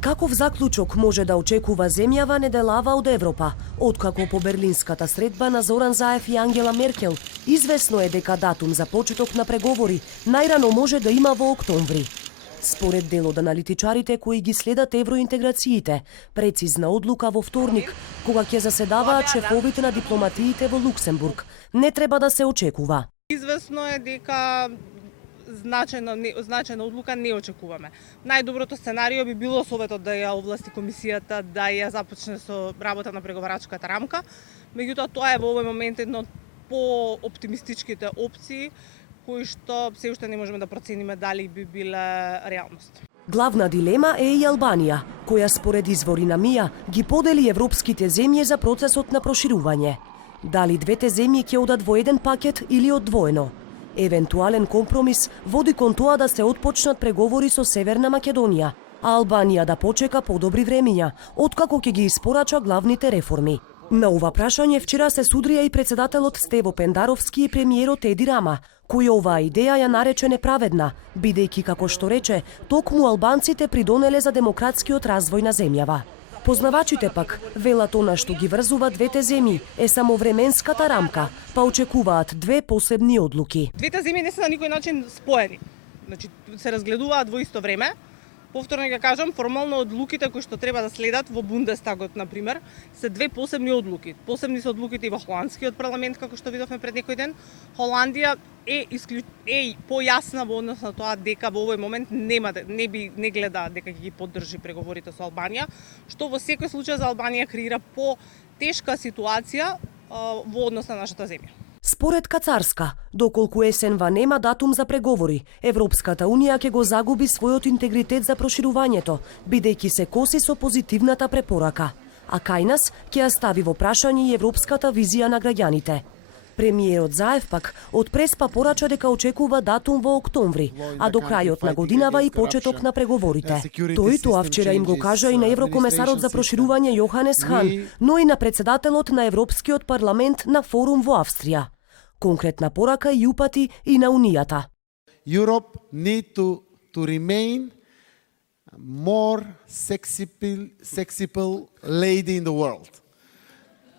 Каков заклучок може да очекува земјава неделава од Европа, откако по берлинската средба на Зоран Заев и Ангела Меркел известно е дека датум за почеток на преговори најрано може да има во октомври. Според дел од аналитичарите кои ги следат евроинтеграциите, прецизна одлука во вторник, кога ќе заседаваат шефовите на дипломатиите во Луксембург, не треба да се очекува. Известно е дека значајна одлука не очекуваме. Најдоброто сценарио би било Советот да ја овласти комисијата да ја започне со работа на преговарачката рамка, меѓутоа тоа е во овој момент едно од по-оптимистичките опции кои што се уште не можеме да процениме дали би биле реалност. Главна дилема е и Албанија, која според извори на МИА ги подели европските земји за процесот на проширување. Дали двете земји ќе одат во еден пакет или одвоено? Евентуален компромис води кон тоа да се отпочнат преговори со Северна Македонија, а Албанија да почека подобри времиња, откако ќе ги испорача главните реформи. На ова прашање вчера се судрија и председателот Стево Пендаровски и премиерот Еди Рама, кој оваа идеја ја нарече неправедна, бидејќи, како што рече, токму албанците придонеле за демократскиот развој на земјава. Познавачите пак велат она што ги врзува двете земји е само временската рамка, па очекуваат две посебни одлуки. Двете земји не се на никој начин споени. Значи се разгледуваат во исто време. Повторно ќе кажам, формално одлуките кои што треба да следат во Бундестагот, на пример, се две посебни одлуки. Посебни се одлуките и во холандскиот парламент, како што видовме пред некој ден. Холандија е појасна во однос на тоа дека во овој момент не гледа дека ќе ги поддржи преговорите со Албанија, што во секој случај за Албанија креира по-тешка ситуација во однос на нашата земја. Според Кацарска, доколку есенва нема датум за преговори, Европската Унија ќе го загуби својот интегритет за проширувањето, бидејќи се коси со позитивната препорака. А кај нас ќе ја стави во прашање и европската визија на граѓаните. Премиерот Заев пак од Преспа порача дека очекува датум во октомври, а до крајот на годинава и почеток на преговорите. Тој тоа вчера им го кажа и на еврокомесарот за проширување Јоханес Хан, но и на председателот на Европскиот парламент на форум во Австрија. Конкретна порака и упати и на Унијата. Europe need to remain more sexable lady in the world.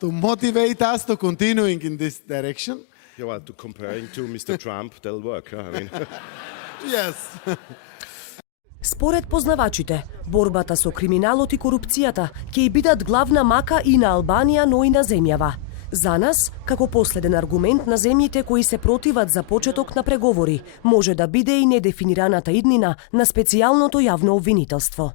To motivate us to continuing in this direction. Yeah, well, to comparing to Mr. Trump, that'll work, huh? I mean. Yes. Според познавачите, борбата со криминалот и корупцијата ќе бидат главна мака и на Албанија, но и на земјава. За нас, како последен аргумент на земјите кои се противат за почеток на преговори, може да биде и недефинираната иднина на специјалното јавно обвинителство.